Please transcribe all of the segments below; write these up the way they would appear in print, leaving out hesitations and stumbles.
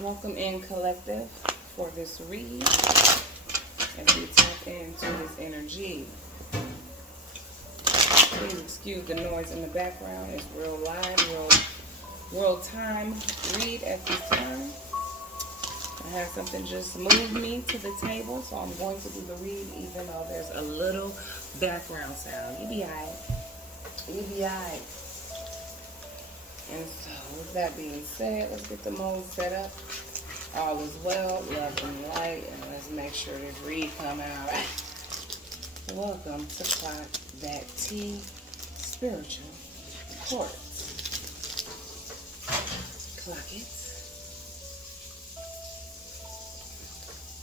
Welcome in, collective, for this read as we tap into this energy. Please excuse the noise in the background. It's real live, real time read at this time. I had something just move me to the table, so I'm going to do the read even though there's a little background sound. You be alright. You be alright. And so, with that being said, let's get the mode set up. All is well, love and light, and let's make sure this read come out right. Welcome to Clock That Tea Spiritual Quartz. Clock it.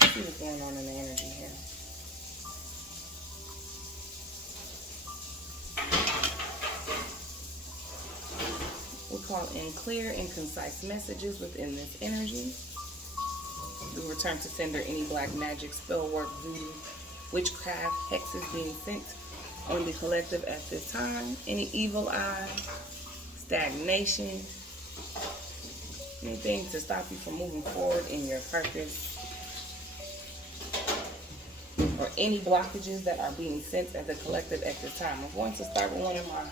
Let's see what's going on in the energy here. We call in clear and concise messages within this energy. We return to sender any black magic, spell work, voodoo, witchcraft, hexes being sent on the collective at this time. Any evil eye, stagnation, anything to stop you from moving forward in your purpose, or any blockages that are being sent at the collective at this time. I'm going to start with one of my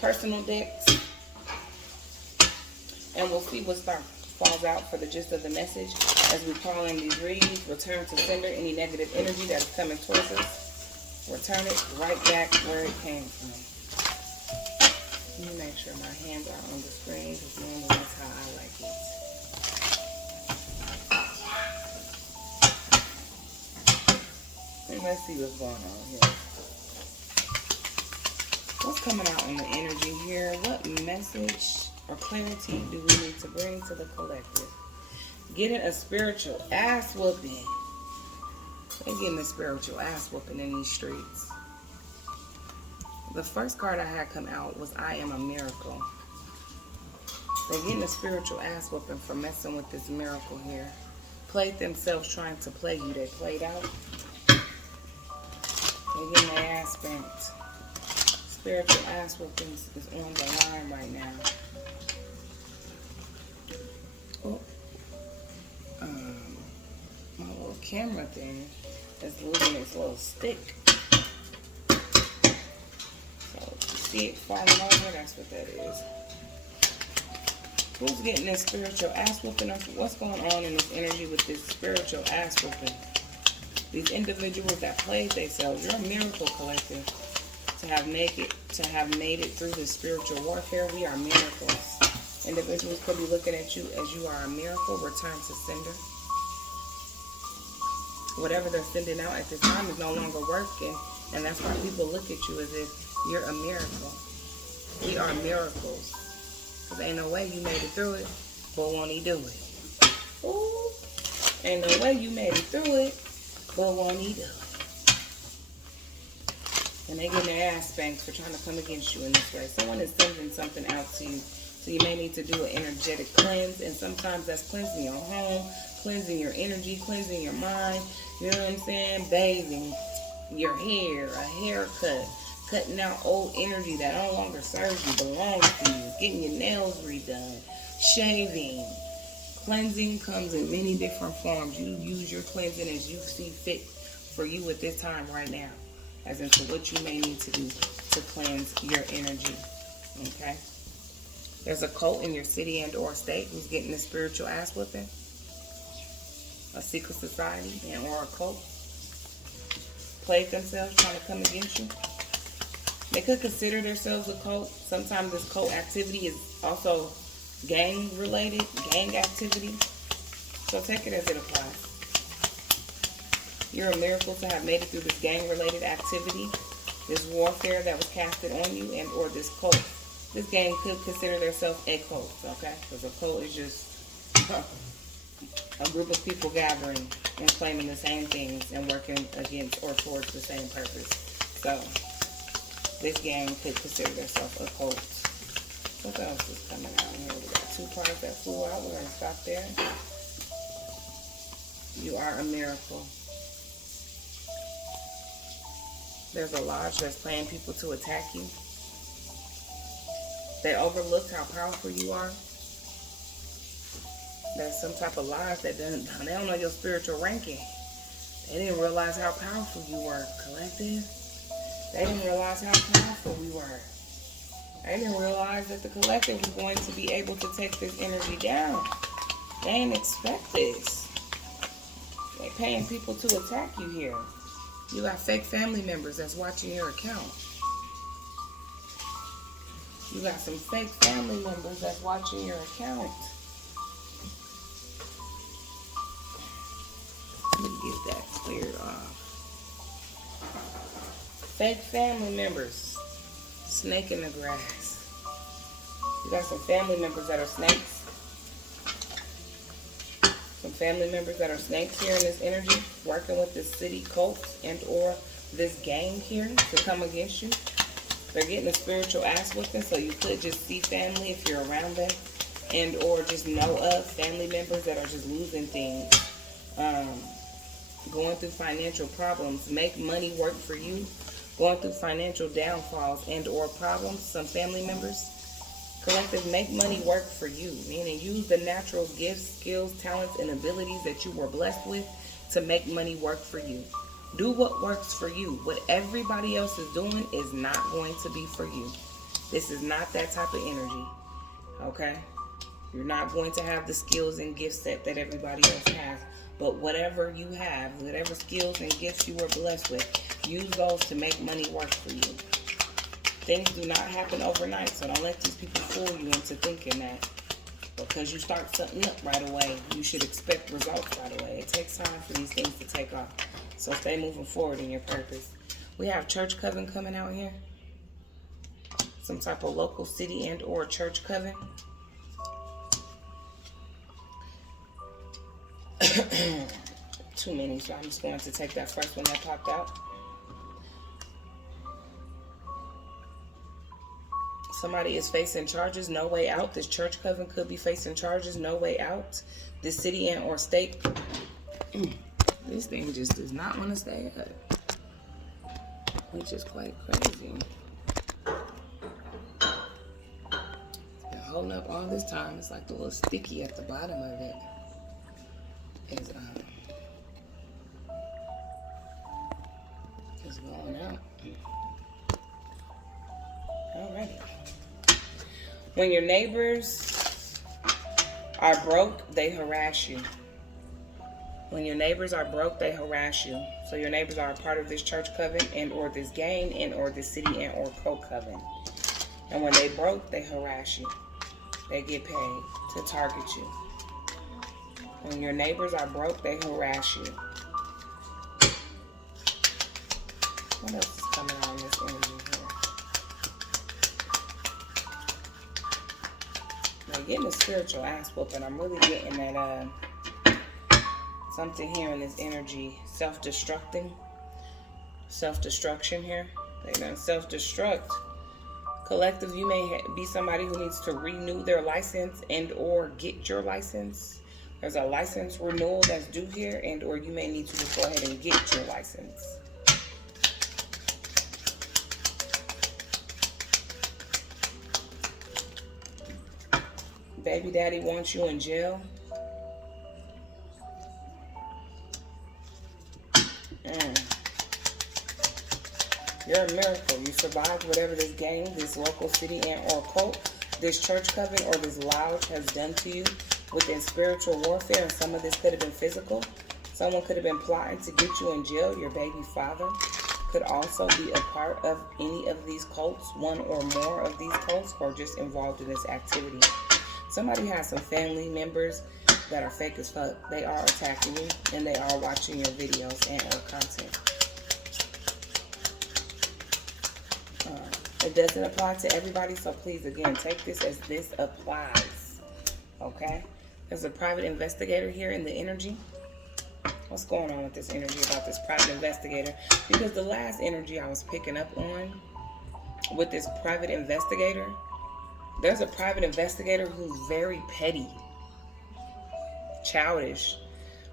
personal decks, and we'll see what falls out for the gist of the message as we call in these reads. Return to sender any negative energy that is coming towards us. Return it right back where it came from. Let me make sure my hands are on the screen because normally that's how I like it. And let's see what's going on here. What's coming out in the energy here? What message or clarity do we need to bring to the collective? Getting a spiritual ass whooping. They're getting a spiritual ass whooping in these streets. The first card I had come out was I Am a Miracle. They're getting a spiritual ass whooping for messing with this miracle here. Played themselves trying to play you. They played out. They're getting their ass spanked. Spiritual ass whoopings is on the line right now. Oh. My little camera thing is losing its little stick. So, you see it falling over? That's what that is. Who's getting this spiritual ass whooping? What's going on in this energy with this spiritual ass whooping? These individuals that played themselves, you're a miracle collective. To have made it through this spiritual warfare, we are miracles. Individuals could be looking at you as you are a miracle. Return to sender. Whatever they're sending out at this time is no longer working, and that's why people look at you as if you're a miracle. We are miracles. Because ain't no way you made it through it, but won't he do it? Ooh, ain't no way you made it through it, but won't he do it? And they getting their ass spanked for trying to come against you in this way. Someone is sending something out to you. So you may need to do an energetic cleanse. And sometimes that's cleansing your home, cleansing your energy, cleansing your mind. You know what I'm saying? Bathing your hair, a haircut, cutting out old energy that no longer serves you, belongs to you, getting your nails redone, shaving. Cleansing comes in many different forms. You use your cleansing as you see fit for you at this time right now. As into what you may need to do to cleanse your energy. Okay? There's a cult in your city and or state who's getting a spiritual ass whipping. A secret society and or a cult. Played themselves trying to come against you. They could consider themselves a cult. Sometimes this cult activity is also gang related, gang activity. So take it as it applies. You're a miracle to have made it through this gang-related activity, this warfare that was casted on you, and or this cult. This gang could consider themselves a cult, okay? Because a cult is just a group of people gathering and claiming the same things and working against or towards the same purpose. So, this gang could consider themselves a cult. What else is coming out here? We got 2 cards that flew out. We're going to stop there. You are a miracle. There's a lodge that's planning people to attack you. They overlooked how powerful you are. There's some type of lies that they don't know your spiritual ranking. They didn't realize how powerful you were, collective. They didn't realize how powerful we were. They didn't realize that the collective was going to be able to take this energy down. They didn't expect this. They paying people to attack you here. You got fake family members that's watching your account. You got some fake family members that's watching your account. Let me get that cleared off. Fake family members. Snake in the grass. You got some family members that are snakes. Some family members that are snakes here in this energy, working with this city cult and or this gang here to come against you. They're getting a spiritual ass whooping, so you could just see family if you're around them, and or just know of family members that are just losing things, going through financial problems, make money work for you, going through financial downfalls and or problems. Some family members, collective, make money work for you, meaning use the natural gifts, skills, talents, and abilities that you were blessed with to make money work for you. Do what works for you. What everybody else is doing is not going to be for you. This is not that type of energy, okay? You're not going to have the skills and gift set that everybody else has, but whatever you have, whatever skills and gifts you were blessed with, use those to make money work for you. Things do not happen overnight, so don't let these people fool you into thinking that because you start something up right away, you should expect results right away. It takes time for these things to take off. So stay moving forward in your purpose. We have church coven coming out here. Some type of local city and or church coven. Too many, so I'm just going to take that first one that popped out. Somebody is facing charges, no way out. This church coven could be facing charges, no way out. This city and or state. This thing just does not want to stay up, which is quite crazy. It's been holding up all this time. It's like the little sticky at the bottom of it is going out. Alrighty. When your neighbors are broke, they harass you. When your neighbors are broke, they harass you. So your neighbors are a part of this church coven and or this gang and or this city and or co-coven. And when they broke, they harass you. They get paid to target you. When your neighbors are broke, they harass you. What else is coming on this energy here? I'm getting a spiritual ass whooping. I'm really getting that something here in this energy, self-destruction here. They done self-destruct. Collective, you may be somebody who needs to renew their license and or get your license. There's a license renewal that's due here, and or you may need to just go ahead and get your license. Baby daddy wants you in jail. You're a miracle. You survived whatever this gang, this local city and or cult, this church coven, or this lodge has done to you within spiritual warfare. And some of this could have been physical. Someone could have been plotting to get you in jail. Your baby father could also be a part of any of these cults, one or more of these cults, or just involved in this activity. Somebody has some family members that are fake as fuck. They are attacking you, and they are watching your videos and or content. It doesn't apply to everybody, so please, again, take this as this applies. Okay? There's a private investigator here in the energy. What's going on with this energy about this private investigator? Because the last energy I was picking up on with this private investigator, there's a private investigator who's very petty, childish.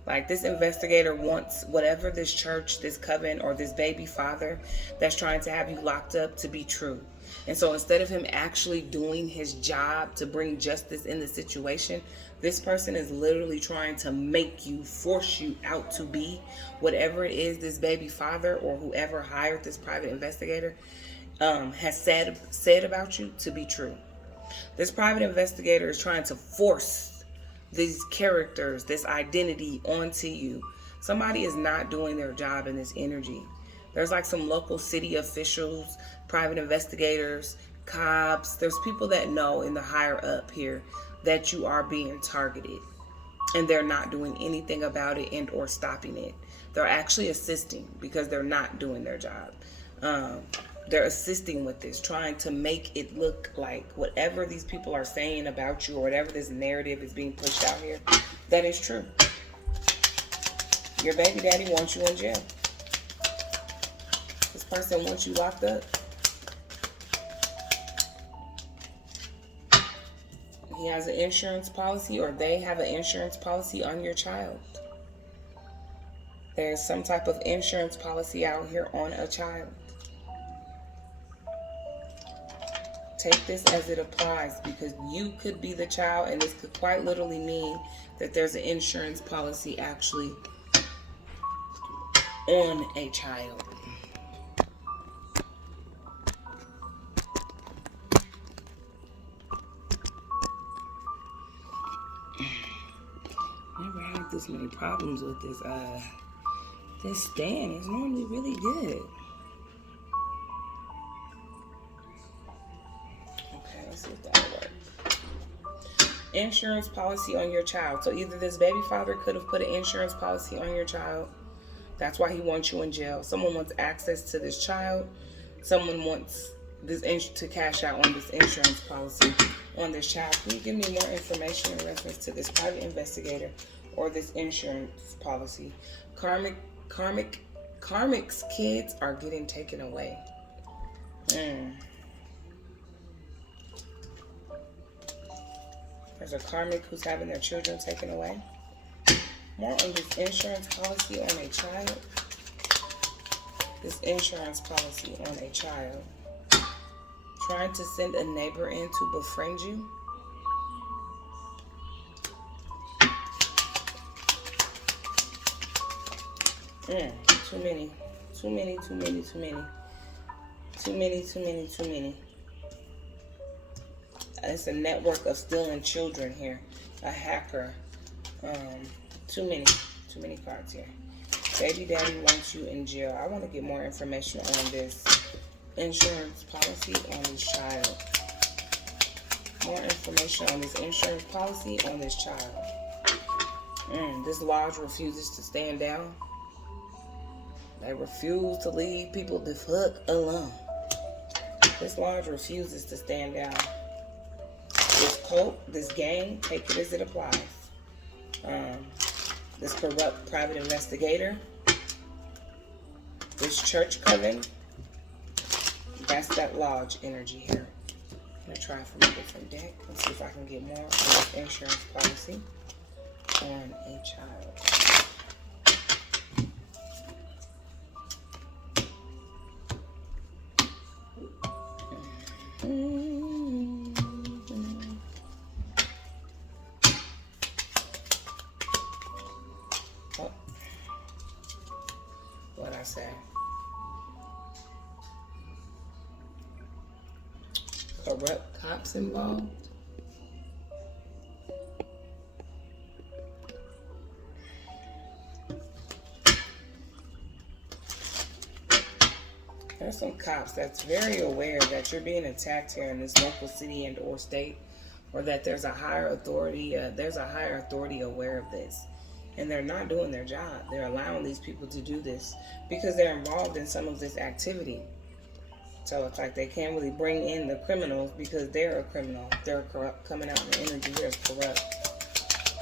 Like, this investigator wants whatever this church, this coven, or this baby father that's trying to have you locked up to be true. And so instead of him actually doing his job to bring justice in the situation, this person is literally trying to make you, force you out to be whatever it is this baby father or whoever hired this private investigator has said about you to be true. This private investigator is trying to force these characters, this identity onto you. Somebody is not doing their job in this energy. There's like some local city officials, private investigators, cops. There's people that know in the higher up here that you are being targeted, and they're not doing anything about it and or stopping it. They're actually assisting because they're not doing their job. They're assisting with this, trying to make it look like whatever these people are saying about you or whatever this narrative is being pushed out here, that is true. Your baby daddy wants you in jail. This person wants you locked up. He has an insurance policy, or they have an insurance policy on your child. There's some type of insurance policy out here on a child. Take this as it applies, because you could be the child, and this could quite literally mean that there's an insurance policy actually on a child. Never had this many problems with this stand. It's normally really good. Okay, let's see if that'll work. Insurance policy on your child. So either this baby father could have put an insurance policy on your child. That's why he wants you in jail. Someone wants access to this child. Someone wants this to cash out on this insurance policy on this child. Can you give me more information in reference to this private investigator or this insurance policy? Karmic's kids are getting taken away. There's a karmic who's having their children taken away. More on this insurance policy on a child. This insurance policy on a child. Trying to send a neighbor in to befriend you. Too many. It's a network of stealing children here. A hacker. Too many cards here. Baby daddy wants you in jail. I want to get more information on this insurance policy on this child. More information on this insurance policy on this child. This lodge refuses to stand down. They refuse to leave people the fuck alone. This lodge refuses to stand down. This cult, this gang, take it as it applies. This corrupt private investigator. This church coven. That's that lodge energy here. I'm going to try from a different deck and see if I can get more of this insurance policy on a child. Oh. What'd I say? Corrupt cops involved. There's some cops that's very aware that you're being attacked here in this local city and or state, or that there's a higher authority. Aware of this, and they're not doing their job. They're allowing these people to do this because they're involved in some of this activity. So it's like they can't really bring in the criminals because they're a criminal. They're corrupt. Coming out in the energy here is corrupt.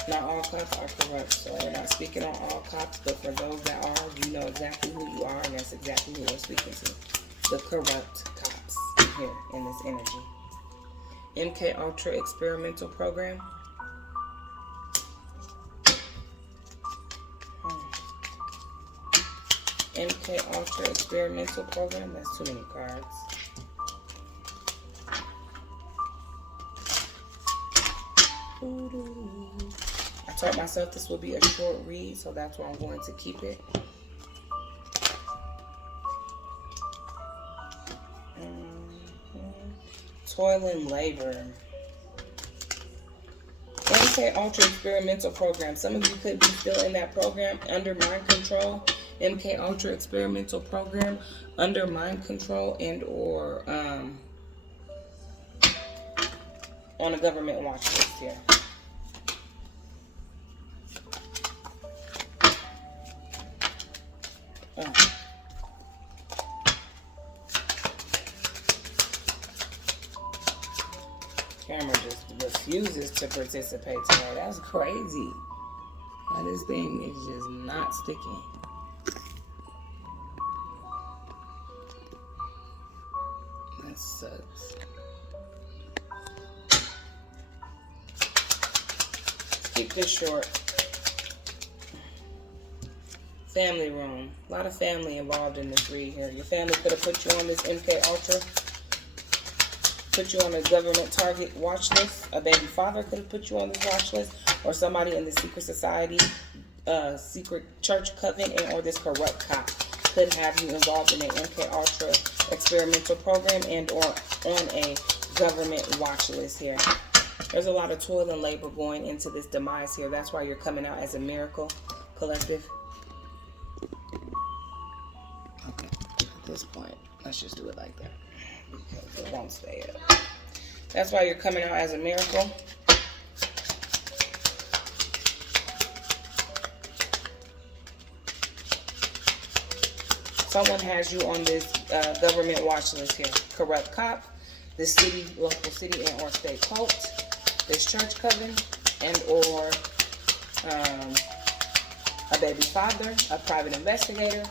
Not all cops are corrupt, so we're not speaking on all cops, but for those that are, you know exactly who you are, and that's exactly who we're speaking to. The corrupt cops here in this energy. MK Ultra experimental program. MK Ultra experimental program. That's too many cards. I told myself this would be a short read, so that's why I'm going to keep it. Toil and labor. MK Ultra experimental program. Some of you could be still in that program under mind control. MK Ultra experimental program under mind control and or on a government watch list here. Camera just refuses to participate today. That's crazy. Why this thing is just not sticking. That sucks. Keep this short. Family room. A lot of family involved in this read here. Your family could have put you on this MK Ultra. Put you on a government target watch list. A baby father could have put you on this watch list. Or somebody in the secret society, secret church coven, and or this corrupt cop could have you involved in an MK Ultra experimental program and or on a government watch list here. There's a lot of toil and labor going into this demise here. That's why you're coming out as a miracle collective. Okay, at this point, let's just do it like that because it won't stay up. That's why you're coming out as a miracle. Someone has you on this government watch list here. Corrupt cop, this city, local city and or state cult, this church coven, and or a baby father, a private investigator,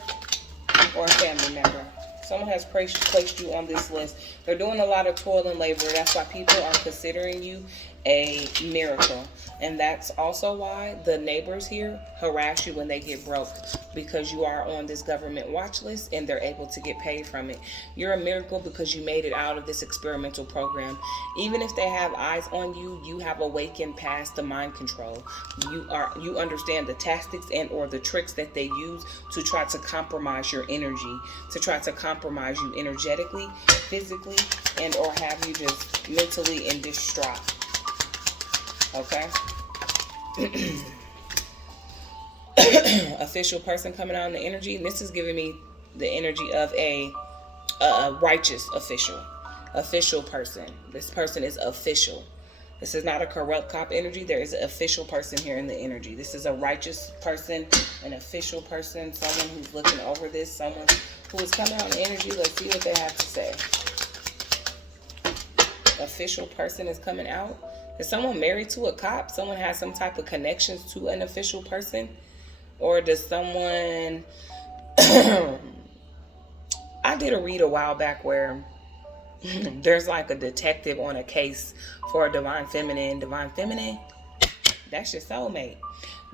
or a family member. Someone has placed you on this list. They're doing a lot of toil and labor. That's why people are considering you a miracle. And that's also why the neighbors here harass you when they get broke, because you are on this government watch list and they're able to get paid from it. You're a miracle because you made it out of this experimental program. Even if they have eyes on you, you have awakened past the mind control. You understand the tactics and or the tricks that they use to try to compromise your energy, to try to compromise you energetically, physically, and or have you just mentally in distraught. Okay. Official person coming out in the energy. And this is giving me the energy of a righteous official person. This person is official. This is not a corrupt cop energy. There is an official person here in the energy. This is a righteous person, an official person, someone who's looking over this, someone who is coming out in energy. Let's see what they have to say. Official person is coming out. Is someone married to a cop? Someone has some type of connections to an official person? Or does someone... I did a read a while back where there's like a detective on a case for a divine feminine. Divine feminine? That's your soulmate.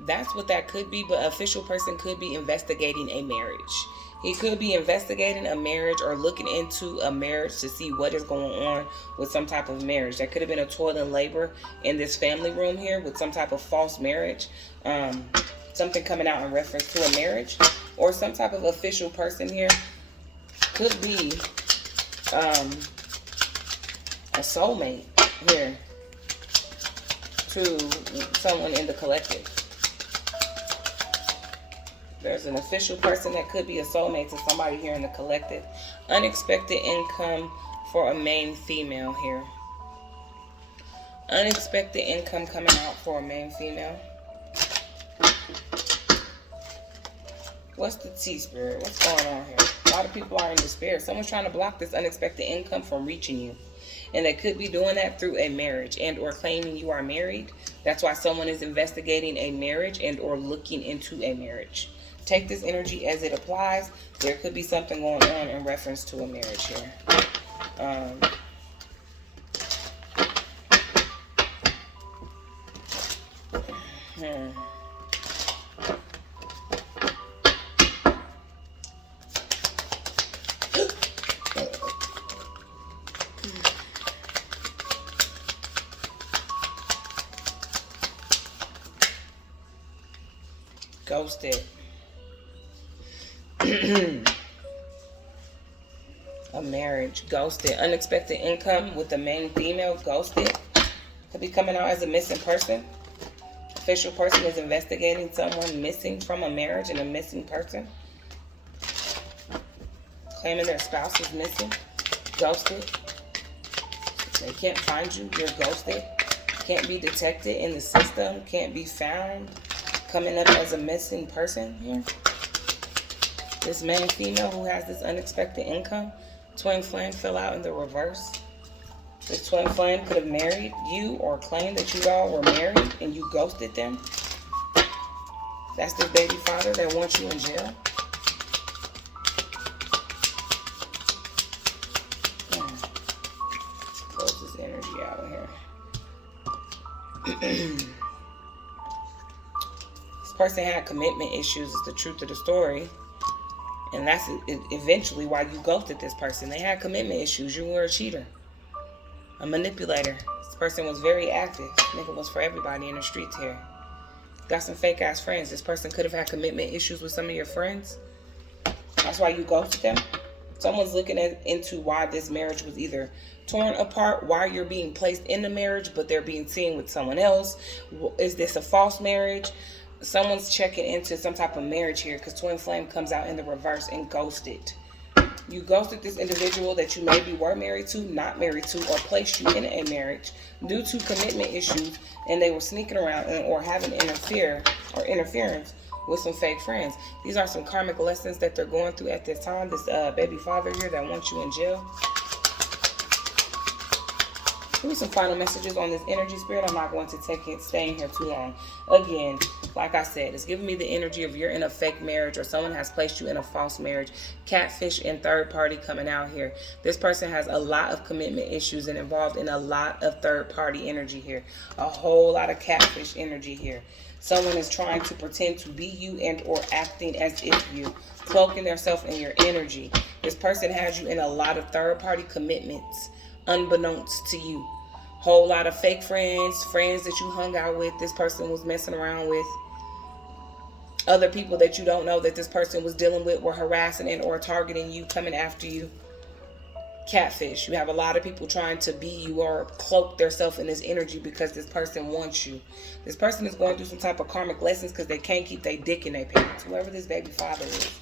That's what that could be, but an official person could be investigating a marriage. He could be investigating a marriage or looking into a marriage to see what is going on with some type of marriage. There could have been a toil and labor in this family room here with some type of false marriage. Something coming out in reference to a marriage. Or some type of official person here could be a soulmate here to someone in the collective. There's an official person that could be a soulmate to somebody here in the collective. Unexpected income for a main female here. Unexpected income coming out for a main female. What's the tea, Spirit? What's going on here? A lot of people are in despair. Someone's trying to block this unexpected income from reaching you. And they could be doing that through a marriage and or claiming you are married. That's why someone is investigating a marriage and or looking into a marriage. Take this energy as it applies. There could be something going on in reference to a marriage here. Ghosted. A marriage. Ghosted. Unexpected income with the main female. Ghosted. Could be coming out as a missing person. Official person is investigating someone missing from a marriage and a missing person. Claiming their spouse is missing. Ghosted. They can't find you. You're ghosted. Can't be detected in the system. Can't be found. Coming up as a missing person here. This main female who has this unexpected income. Twin flame fell out in the reverse. This twin flame could have married you or claimed that you all were married and you ghosted them. That's the baby father that wants you in jail. Close this energy out of here. This person had commitment issues is the truth of the story. And that's eventually why you ghosted this person. They had commitment issues. You were a cheater. A manipulator. This person was very active. Nigga was for everybody in the streets here. Got some fake ass friends. This person could have had commitment issues with some of your friends. That's why you ghosted them. Someone's looking into why this marriage was either torn apart, why you're being placed in the marriage, but they're being seen with someone else. Is this a false marriage? Someone's checking into some type of marriage here because twin flame comes out in the reverse and ghosted. You ghosted this individual that you maybe were married to, not married to, or placed you in a marriage due to commitment issues, and they were sneaking around or having interference with some fake friends. These are some karmic lessons that they're going through at this time. This baby father here that wants you in jail. Give me some final messages on this energy, Spirit. I'm not going to stay in here too long. Again, like I said, it's giving me the energy of you're in a fake marriage or someone has placed you in a false marriage. Catfish and third party coming out here. This person has a lot of commitment issues and involved in a lot of third party energy here. A whole lot of catfish energy here. Someone is trying to pretend to be you and or acting as if you. Cloaking themselves in your energy. This person has you in a lot of third party commitments unbeknownst to you. Whole lot of fake friends that you hung out with, this person was messing around with. Other people that you don't know that this person was dealing with were harassing and or targeting you, coming after you. Catfish. You have a lot of people trying to be you or cloak themselves in this energy because this person wants you. This person is going through some type of karmic lessons because they can't keep their dick in their pants. Whoever this baby father is.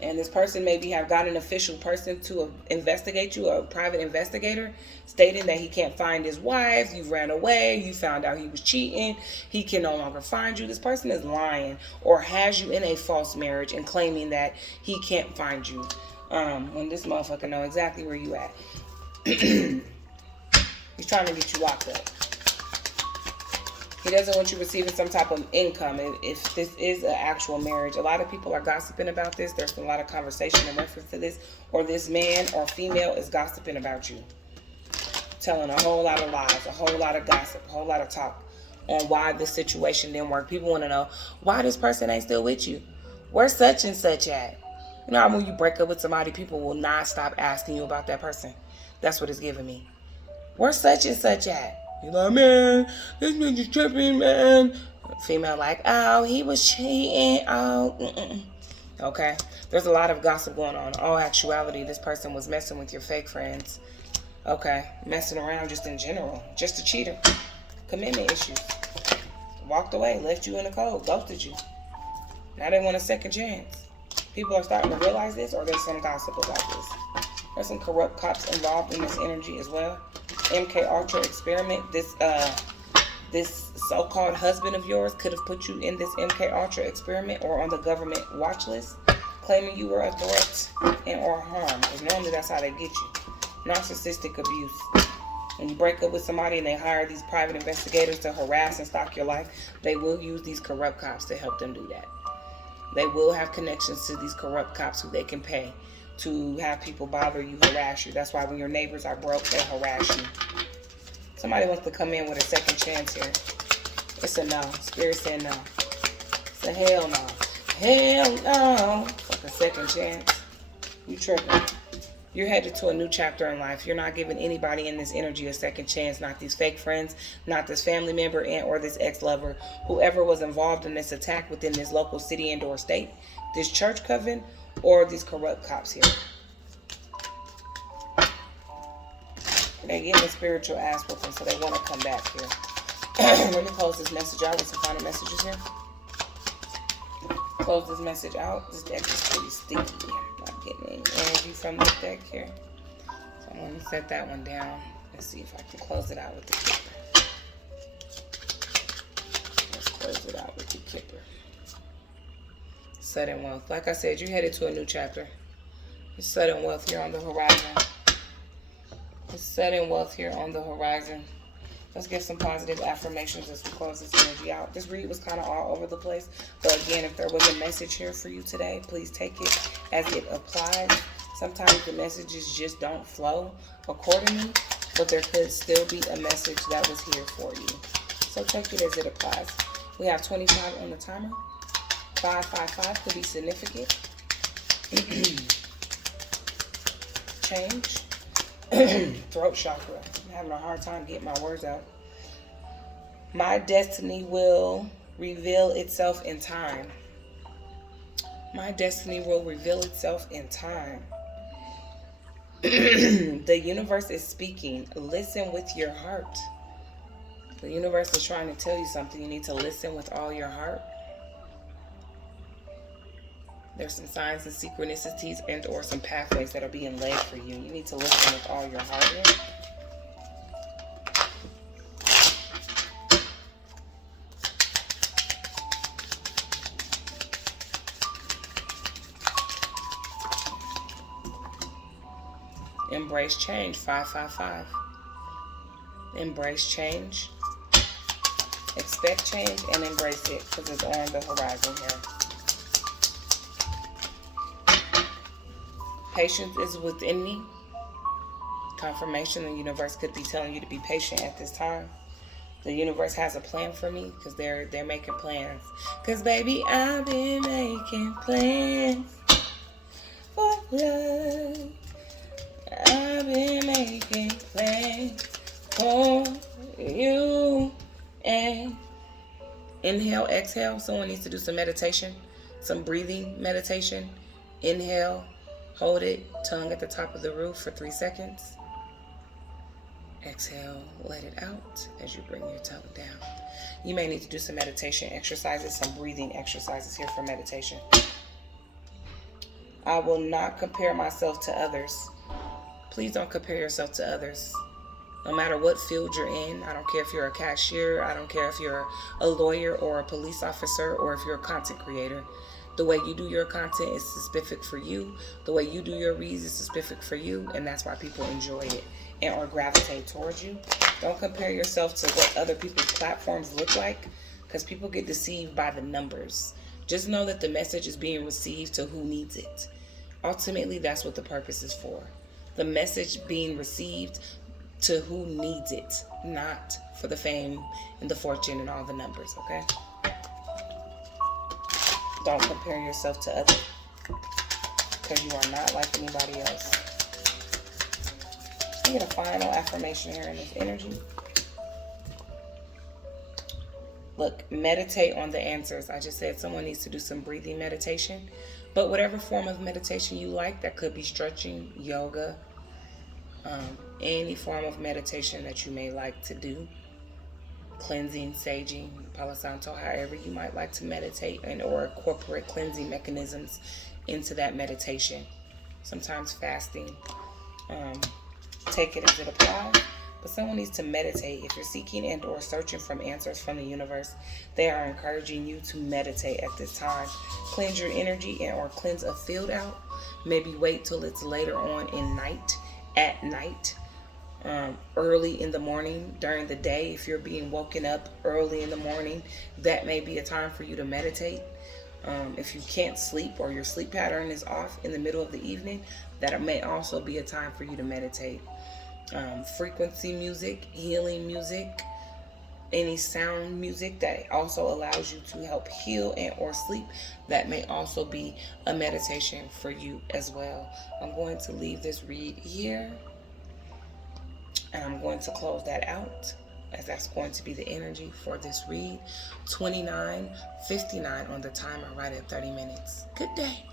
And this person maybe have got an official person to investigate you, a private investigator, stating that he can't find his wife, you ran away, you found out he was cheating, he can no longer find you. This person is lying or has you in a false marriage and claiming that he can't find you. When this motherfucker know exactly where you at. He's trying to get you locked up. He doesn't want you receiving some type of income if this is an actual marriage. A lot of people are gossiping about this. There's been a lot of conversation in reference to this. Or this man or female is gossiping about you. Telling a whole lot of lies, a whole lot of gossip, a whole lot of talk on why this situation didn't work. People want to know why this person ain't still with you. Where's such and such at? You know how when you break up with somebody, people will not stop asking you about that person. That's what it's giving me. Where's such and such at? You're like, man, this bitch is tripping, man. Female like, oh, he was cheating. Oh, okay. There's a lot of gossip going on. In all actuality, this person was messing with your fake friends. Okay. Messing around just in general. Just a cheater. Commitment issues. Walked away. Left you in the cold. Ghosted you. Now they want a second chance. People are starting to realize this, or there's some gossip about this. There's some corrupt cops involved in this energy as well. MK Ultra experiment. This so-called husband of yours could have put you in this MK Ultra experiment or on the government watch list, claiming you were a threat and or harm. Because normally that's how they get you. Narcissistic abuse. When you break up with somebody and they hire these private investigators to harass and stalk your life, they will use these corrupt cops to help them do that. They will have connections to these corrupt cops who they can pay to have people bother you, harass you. That's why when your neighbors are broke, they harass you. Somebody wants to come in with a second chance here. It's a no. Spirit said no. It's a hell no. Hell no. Fuck a second chance. You tripping. You're headed to a new chapter in life. You're not giving anybody in this energy a second chance, not these fake friends, not this family member and or this ex-lover, whoever was involved in this attack within this local city and or state, this church coven, or these corrupt cops here. They're getting a spiritual ass whooping, so they want to come back here. Let me close this message out with some final messages here. Close this message out. This deck is pretty sticky. Not getting any energy from this deck here. So I'm going to set that one down. Let's see if I can close it out with the Kipper. Let's close it out with the Kipper. Sudden wealth. Like I said, you're headed to a new chapter. There's sudden wealth here on the horizon. There's sudden wealth here on the horizon. Let's get some positive affirmations as we close this energy out. This read was kind of all over the place. But again, if there was a message here for you today, please take it as it applies. Sometimes the messages just don't flow accordingly, but there could still be a message that was here for you. So take it as it applies. We have 25 on the timer. 555 could be significant. Change. Throat chakra. I'm having a hard time getting my words out. My destiny will reveal itself in time. My destiny will reveal itself in time. The universe is speaking. Listen with your heart. The universe is trying to tell you something. You need to listen with all your heart. There's some signs and synchronicities and or some pathways that are being laid for you. You need to listen with all your heart here. Embrace change. 555. Embrace change. Expect change and embrace it because it's on the horizon here. Patience is within me. Confirmation, the universe could be telling you to be patient at this time. The universe has a plan for me because they're making plans. Because baby, I've been making plans for love. I've been making plans for you. And inhale, exhale. Someone needs to do some meditation, some breathing meditation. Inhale. Hold it, tongue at the top of the roof for 3 seconds. Exhale, let it out as you bring your tongue down. You may need to do some meditation exercises, some breathing exercises here for meditation. I will not compare myself to others. Please don't compare yourself to others. No matter what field you're in, I don't care if you're a cashier, I don't care if you're a lawyer or a police officer or if you're a content creator. The way you do your content is specific for you. The way you do your reads is specific for you, and that's why people enjoy it and or gravitate towards you. Don't compare yourself to what other people's platforms look like, because people get deceived by the numbers. Just know that the message is being received to who needs it. Ultimately, that's what the purpose is for. The message being received to who needs it, not for the fame and the fortune and all the numbers, okay? Don't compare yourself to others because you are not like anybody else. I get a final affirmation here in this energy. Look, meditate on the answers. I just said someone needs to do some breathing meditation. But whatever form of meditation you like, that could be stretching, yoga, any form of meditation that you may like to do. Cleansing, saging, Palo Santo, however you might like to meditate and or incorporate cleansing mechanisms into that meditation. Sometimes fasting. Take it as it applies. But someone needs to meditate. If you're seeking and or searching from answers from the universe, they are encouraging you to meditate at this time. Cleanse your energy and or cleanse a field out. Maybe wait till it's later on at night. Early in the morning, during the day. If you're being woken up early in the morning, that may be a time for you to meditate. If you can't sleep or your sleep pattern is off in the middle of the evening, that may also be a time for you to meditate. Frequency music, healing music, any sound music that also allows you to help heal and or sleep, that may also be a meditation for you as well. I'm going to leave this read here, and I'm going to close that out, as that's going to be the energy for this read. 29:59 on the timer, right at 30 minutes. Good day.